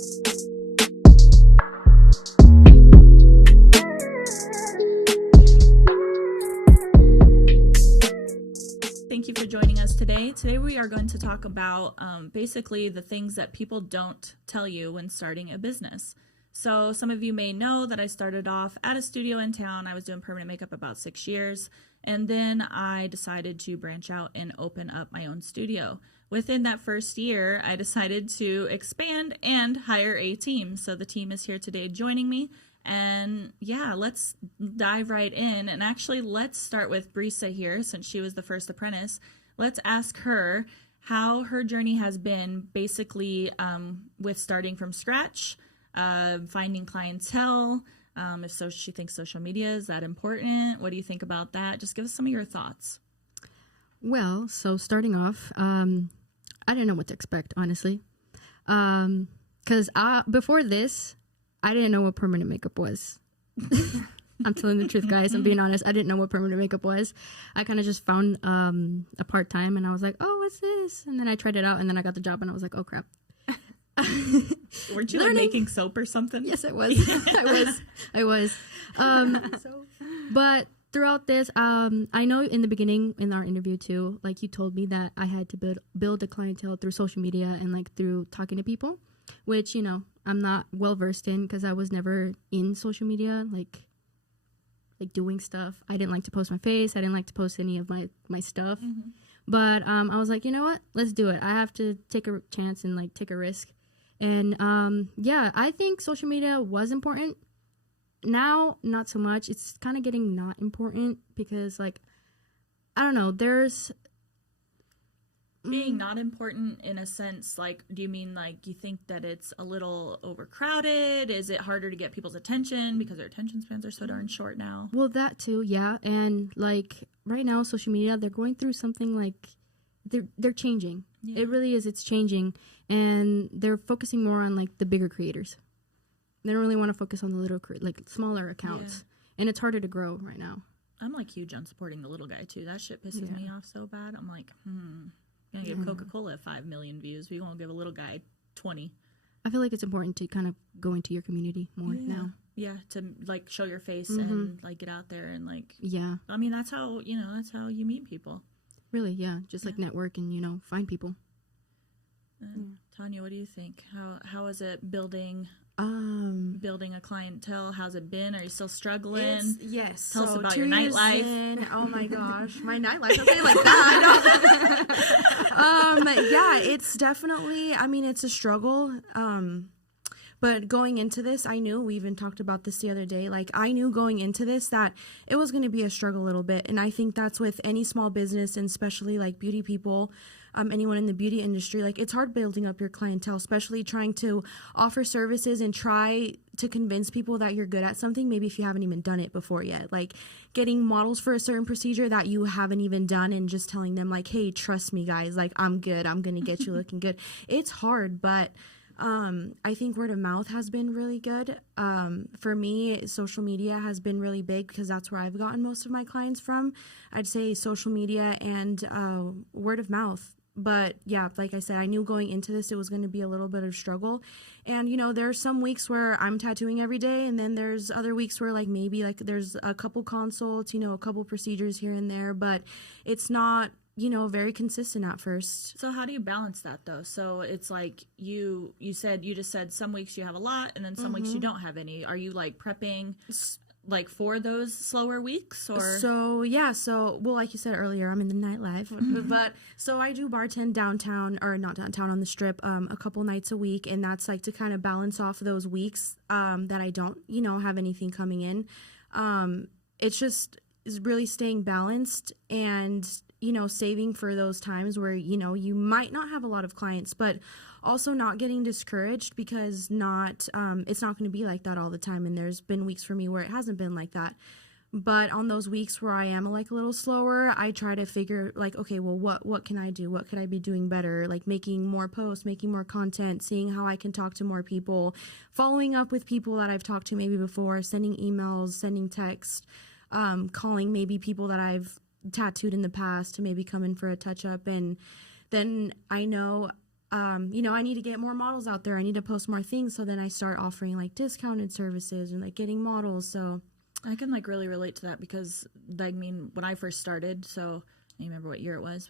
Thank you for joining us today. Today we are going to talk about basically the things that people don't tell you when starting a business. So some of you may know that I started off at a studio in town. I was doing permanent makeup about 6 years, and then I decided to branch out and open up my own studio. Within that first year, I decided to expand and hire a team. So the team is here today joining me. And yeah, let's dive right in. And actually, let's start with Brisa here, since she was the first apprentice. Let's ask her how her journey has been, basically with starting from scratch, finding clientele. If so, she thinks social media is that important. What do you think about that? Just give us some of your thoughts. Well, so starting off, I didn't know what to expect, honestly. Because before this, I didn't know what permanent makeup was. I'm telling the truth, guys. I'm being honest. I didn't know what permanent makeup was. I kind of just found a part-time, and I was like, oh, what's this? And then I tried it out, and then I got the job, and I was like, oh, crap. Weren't you like making soap or something? Yes, I was. I was. But throughout this, I know in the beginning, in our interview too, like you told me that I had to build a clientele through social media and like through talking to people, which, you know, I'm not well versed in because I was never in social media, like doing stuff. I didn't like to post my face. I didn't like to post any of my stuff. Mm-hmm. But I was like, you know what? Let's do it. I have to take a chance and like take a risk. And yeah, I think social media was important. Now, not so much. It's kind of getting not important because, like, I don't know, there's... Being not important in a sense, like, do you mean, like, you think that it's a little overcrowded? Is it harder to get people's attention because their attention spans are so darn short now? Well, that too, yeah. And, like, right now, social media, they're going through something, like, they're changing. Yeah. It really is. It's changing. And they're focusing more on, like, the bigger creators. They don't really want to focus on the little, like, smaller accounts. Yeah. And it's harder to grow right now. I'm, like, huge on supporting the little guy, too. That shit pisses me off so bad. I'm like, You're going to give Coca-Cola 5 million views. We won't give a little guy 20. I feel like it's important to kind of go into your community more now. Yeah, to, like, show your face and, like, get out there and, like... Yeah. I mean, that's how you meet people. Really, yeah. Just, like, network and, you know, find people. Tanya, what do you think? How is it building a clientele? How's it been? Are you still struggling? Yes. Tell us about your nightlife. Oh my gosh, my nightlife. Okay, like that. Yeah, it's definitely. I mean, it's a struggle. But going into this, I knew, we even talked about this the other day, like I knew going into this that it was going to be a struggle a little bit. And I think that's with any small business, and especially like beauty people, anyone in the beauty industry, like it's hard building up your clientele, especially trying to offer services and try to convince people that you're good at something, maybe if you haven't even done it before yet, like getting models for a certain procedure that you haven't even done and just telling them like, hey, trust me guys, like I'm good, I'm going to get you looking good. It's hard, but I think word of mouth has been really good. For me, social media has been really big because that's where I've gotten most of my clients from. I'd say social media and word of mouth. But yeah, like I said, I knew going into this it was going to be a little bit of struggle. And, you know, there's some weeks where I'm tattooing every day, and then there's other weeks where like maybe like there's a couple consults, you know, a couple procedures here and there, but it's not, you know, very consistent at first. So how do you balance that though? So it's like you just said some weeks you have a lot and then some weeks you don't have any. Are you like prepping like for those slower weeks or? So yeah, well, like you said earlier, I'm in the nightlife, but so I do bartend downtown, or not downtown, on the Strip, a couple nights a week, and that's like to kind of balance off those weeks that I don't, you know, have anything coming in. It's just is really staying balanced and, you know, saving for those times where, you know, you might not have a lot of clients, but also not getting discouraged because it's not going to be like that all the time. And there's been weeks for me where it hasn't been like that. But on those weeks where I am like a little slower, I try to figure like, okay, well, what can I do? What could I be doing better? Like making more posts, making more content, seeing how I can talk to more people, following up with people that I've talked to maybe before, sending emails, sending texts, calling maybe people that I've tattooed in the past to maybe come in for a touch up. And then I know you know, I need to get more models out there. I need to post more things. So then I start offering like discounted services and like getting models. So I can like really relate to that because I mean, when I first started, so I don't remember what year it was,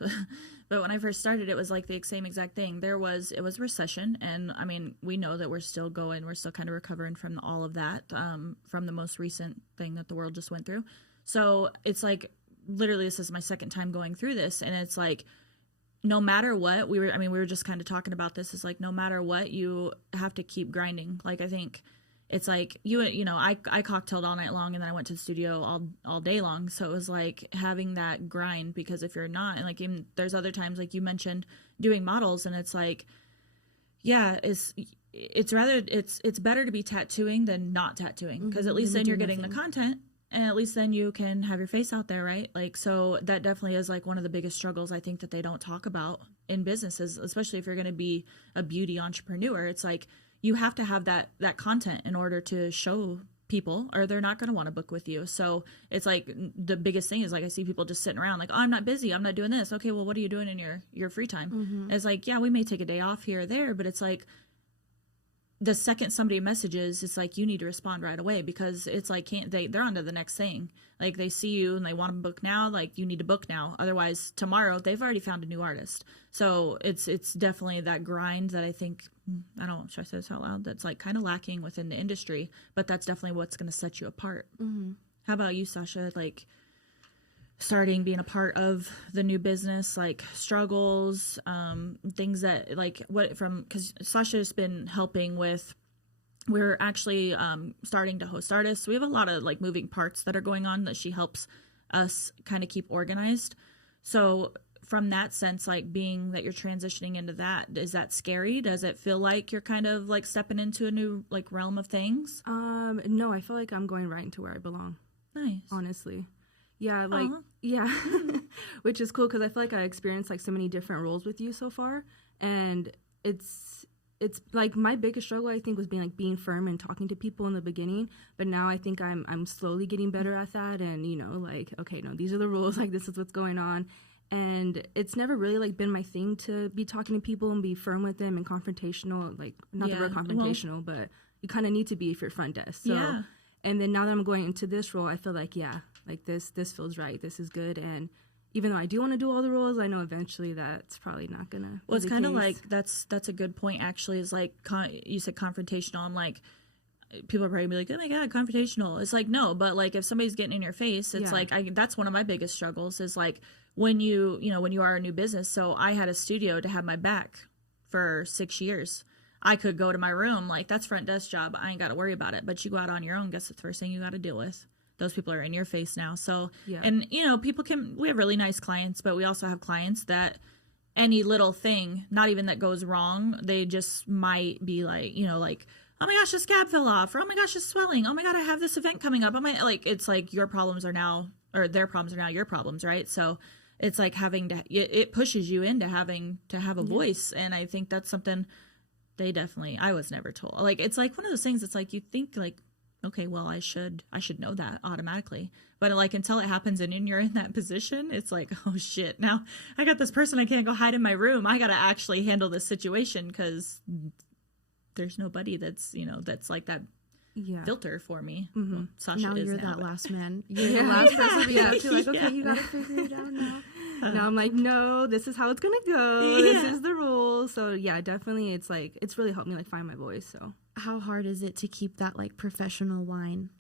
but when I first started, it was like the same exact thing. It was recession, and I mean, we know that we're still kind of recovering from all of that, from the most recent thing that the world just went through. So it's like literally this is my second time going through this, and it's like no matter what, we were just kind of talking about this, is like no matter what, you have to keep grinding. Like I think it's like you know, I cocktailed all night long, and then I went to the studio all day long. So it was like having that grind, because if you're not, and like even there's other times like you mentioned doing models, and it's like, yeah, it's better to be tattooing than not tattooing, because at least then you're getting the content, and at least then you can have your face out there, right? Like, so that definitely is like one of the biggest struggles I think that they don't talk about in businesses, especially if you're going to be a beauty entrepreneur. It's like you have to have that content in order to show people, or they're not going to want to book with you. So it's like the biggest thing is like I see people just sitting around like, oh, I'm not busy, I'm not doing this. Okay, well, what are you doing in your free time? Mm-hmm. It's like, yeah, we may take a day off here or there, but it's like the second somebody messages, it's like you need to respond right away, because it's like they're on to the next thing. Like they see you and they want to book now, like you need to book now. Otherwise tomorrow they've already found a new artist. So it's definitely that grind that I think, should I say this out loud? That's like kind of lacking within the industry, but that's definitely what's going to set you apart. Mm-hmm. How about you, Sasha? Like being a part of the new business, like struggles, things that like because Sasha's been helping with, we're actually starting to host artists. We have a lot of like moving parts that are going on that she helps us kind of keep organized. So from that sense, like being that you're transitioning into that, is that scary? Does it feel like you're kind of like stepping into a new like realm of things? No, I feel like I'm going right into where I belong. Nice. Honestly. Yeah, like, yeah, which is cool because I feel like I experienced like so many different roles with you so far, and it's like my biggest struggle I think was being firm and talking to people in the beginning, but now I think I'm slowly getting better at that, and you know, like, okay, no, these are the rules, like this is what's going on, and it's never really like been my thing to be talking to people and be firm with them and confrontational, like not the word confrontational, but you kind of need to be if you're front desk. So, yeah. And then now that I'm going into this role, I feel like, yeah, like this feels right. This is good. And even though I do want to do all the roles, I know eventually that's probably not going to. Well, it's kind of like that's a good point, actually, is like you said confrontational. I'm like, people are probably be like, oh my God, confrontational. It's like, no, but like if somebody's getting in your face, it's like, that's one of my biggest struggles is like when you are a new business. So I had a studio to have my back for 6 years. I could go to my room, like, that's front desk job. I ain't got to worry about it. But you go out on your own, guess the first thing you got to deal with? Those people are in your face now. So, yeah. And, you know, we have really nice clients, but we also have clients that any little thing, not even that goes wrong, they just might be like, you know, like, oh my gosh, the scab fell off, or oh my gosh, it's swelling. Oh my God, I have this event coming up. It's like your problems are now, or their problems are now your problems, right? So it's like it pushes you into having to have a voice. And I think that's something I was never told. Like, it's like one of those things, it's like you think like, okay, well, I should know that automatically. But like until it happens and you're in that position, it's like, oh shit, now I got this person, I can't go hide in my room. I got to actually handle this situation because there's nobody that's like that filter for me. Mm-hmm. Well, Sasha now is you're that last man. You're the last person to be up to. Like, okay, you got to figure it out now. Now I'm like, no, this is how it's gonna go. Yeah. This is the rule. So yeah, definitely, it's like it's really helped me like find my voice. So how hard is it to keep that like professional line?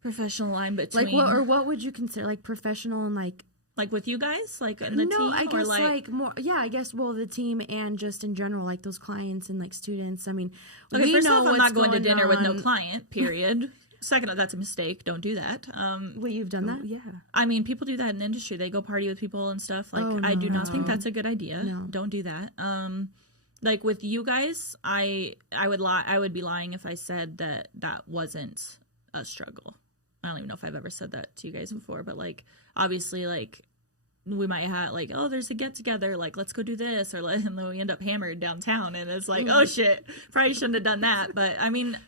Professional line between like what would you consider like professional and like with you guys, like in the team? No, I guess like more. Yeah, I guess the team and just in general, like those clients and like students. I mean, okay, we first off, I'm not going to dinner with no client. Period. Second, that's a mistake. Don't do that. Wait, you've done that? Yeah. I mean, people do that in the industry. They go party with people and stuff. Like, I do not think that's a good idea. No. Don't do that. Like with you guys, I would be lying if I said that wasn't a struggle. I don't even know if I've ever said that to you guys before, but like, obviously, like, we might have like, oh, there's a get together, like, let's go do this, and then we end up hammered downtown, and it's like, oh shit, probably shouldn't have done that. But I mean,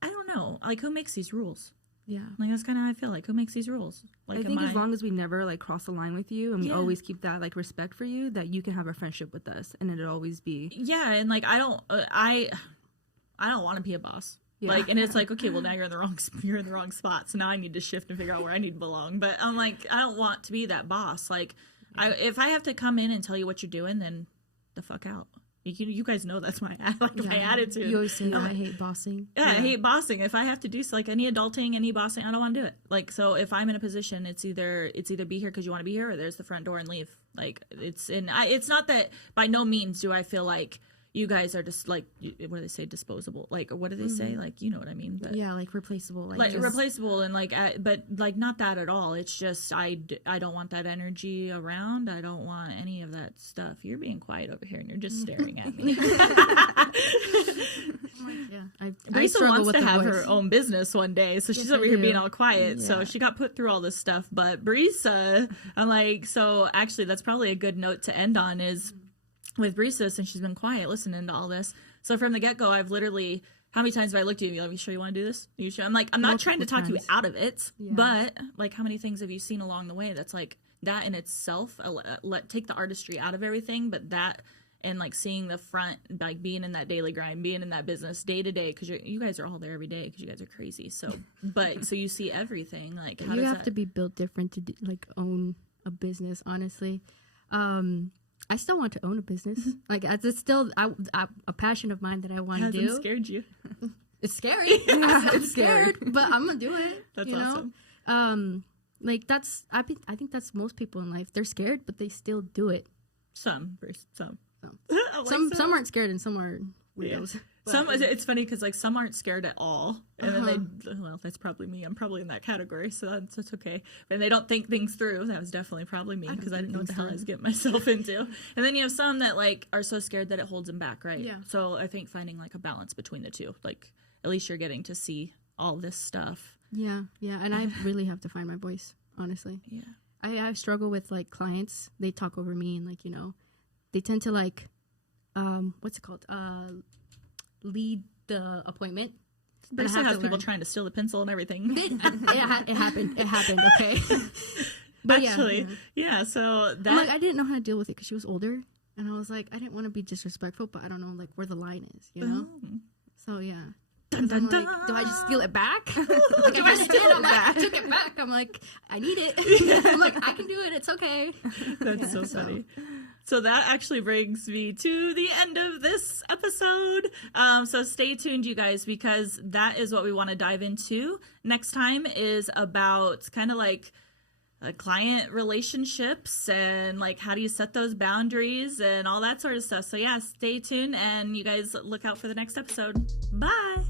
I don't know. Like, who makes these rules? Yeah. Like, that's kind of how I feel. Like, who makes these rules? Like, I think as long as we never like cross the line with you and we always keep that like respect for you, that you can have a friendship with us and it'll always be. Yeah, and like I don't want to be a boss. Yeah. Like, and it's like, okay, well now you're in the wrong spot. So now I need to shift and figure out where I need to belong. But I'm like, I don't want to be that boss. Like, if I have to come in and tell you what you're doing, then the fuck out. You guys know that's my my attitude. You always say, I hate bossing. Yeah, I hate bossing. If I have to do like any adulting, any bossing, I don't want to do it. Like, so if I'm in a position, it's either be here because you want to be here, or there's the front door and leave. Like, it's not that, by no means do I feel like you guys are just like, what do they say, disposable? Like, or what do they say? Like, you know what I mean? But yeah, like replaceable. Like replaceable, and like, but like not that at all. It's just I don't want that energy around. I don't want any of that stuff. You're being quiet over here, and you're just staring at me. Yeah, Brisa wants to have her own business one day, so she's over here being all quiet. Yeah. So she got put through all this stuff. But Brisa, I'm like, so actually, that's probably a good note to end on is. With Brisa, since she's been quiet listening to all this. So from the get-go, I've literally, how many times have I looked at you? Are you sure you want to do this? Are you sure? I'm like, I'm not trying to talk you out of it, but like, how many things have you seen along the way that's like, that in itself, take the artistry out of everything, but that, and like seeing the front, like being in that daily grind, being in that business day to day, because you guys are all there every day because you guys are crazy. So, but, so you see everything. Like, how you have to be built different to like own a business, honestly. I still want to own a business. Like, it's still a passion of mine that I want to do. Hasn't scared you? It's scary. Yeah, it's scared, but I'm gonna do it. That's awesome. Like I think that's most people in life. They're scared, but they still do it. Some. Some aren't scared, and some are weirdos. Yeah. It's funny because like some aren't scared at all, and then well, that's probably me. I'm probably in that category, so that's okay. And they don't think things through. That was definitely probably me because I didn't know what the hell I was getting myself into. And then you have some that like are so scared that it holds them back, right? Yeah. So I think finding like a balance between the two, like at least you're getting to see all this stuff. Yeah, and I really have to find my voice, honestly. Yeah. I struggle with like clients. They talk over me, and like they tend to like, what's it called? Lead the appointment. Brisa has people trying to steal the pencil and everything. It happened. Okay. But actually, yeah. So that like, I didn't know how to deal with it because she was older, and I was like, I didn't want to be disrespectful, but I don't know like where the line is, So yeah. Dun, dun, dun. Like, do I just steal it back? Like, if I steal it back, took it back. I'm like, I need it. I'm like, I can do it. It's okay. That's so funny. So that actually brings me to the end of this episode. So stay tuned, you guys, because that is what we want to dive into. Next time is about kind of like client relationships and like how do you set those boundaries and all that sort of stuff. So yeah, stay tuned and you guys look out for the next episode. Bye.